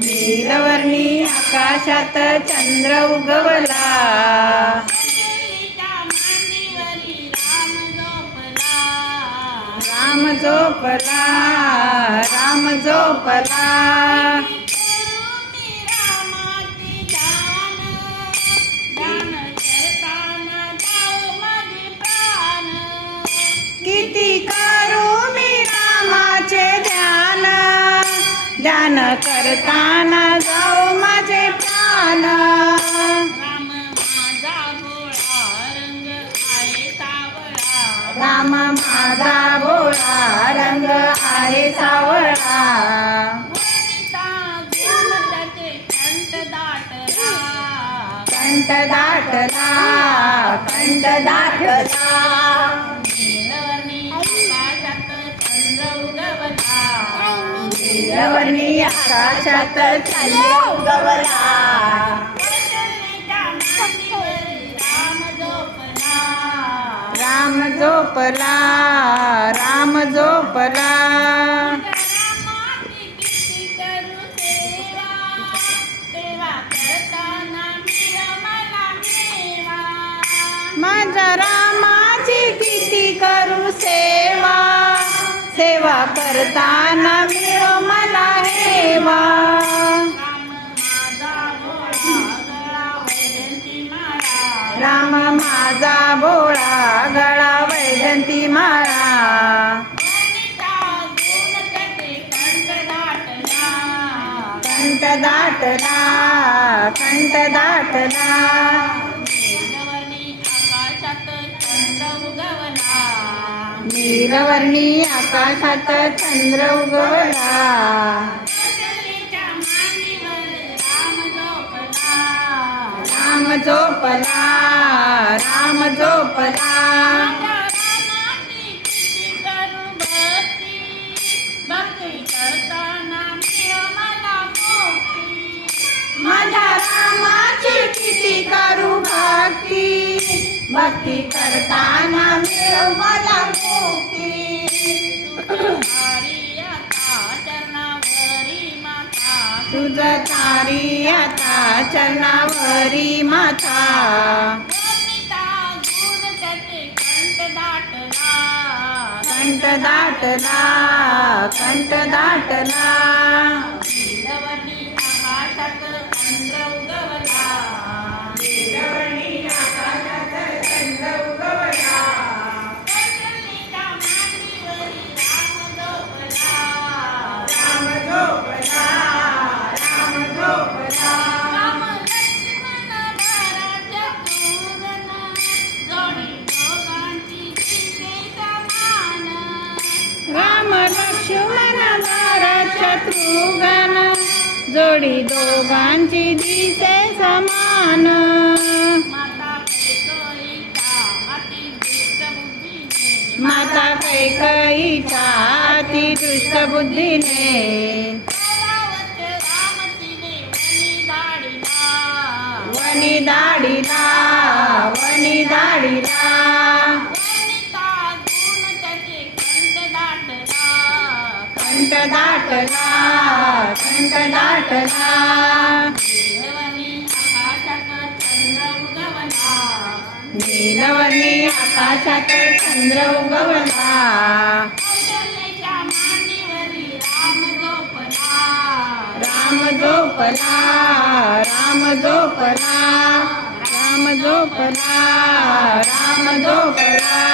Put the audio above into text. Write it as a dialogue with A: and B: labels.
A: नीलवर्णी आकाशात चंद्र उगवला.
B: राम झोपला
A: राम झोपला
B: ध्यान करताना जाऊ माझे प्राण. राम माझा भोळा रंग आहे सावळा.
A: राम माझा भोळा रंग आहे सावळा.
B: कंठ दाटला.
A: कंठ दाटला कंठ दाटला.
B: नीलवर्णी आकाशात चालले उगवला राम झोपला
A: राम झोपला
B: माझा किती करू सेवा सेवा करताना
A: माझ्या रामाची किती करू सेवा. सेवा करताना मिळो मला हेवा
B: राम माझा भोळा गळा वैजंती माळा. कंठ दाटला
A: कंठ दाटला कंठ दाटला.
B: नीलवर्णी आकाशात चंद्र उगवला. राम झोपला
A: राम झोपला.
B: माझ्या रामाची किती करू भाग
A: तुझ तारी आता चरणावरी माता.
B: कंठ दाटला
A: कंठ दाटला. शत्रुघ्न जोडी दोघांची दिसे समान.
B: माता
A: कैकईच्या अति दुष्ट बुद्धीने.
B: वनी दाडीला
A: वनी दाडीला
B: कंठ दाटला.
A: दाटला
B: नीलवनी आकाशात चंद्र
A: नीलवर्णी आकाशात चंद्र
B: उगवला. राम झोपला
A: राम झोपला राम झोपला राम झोपला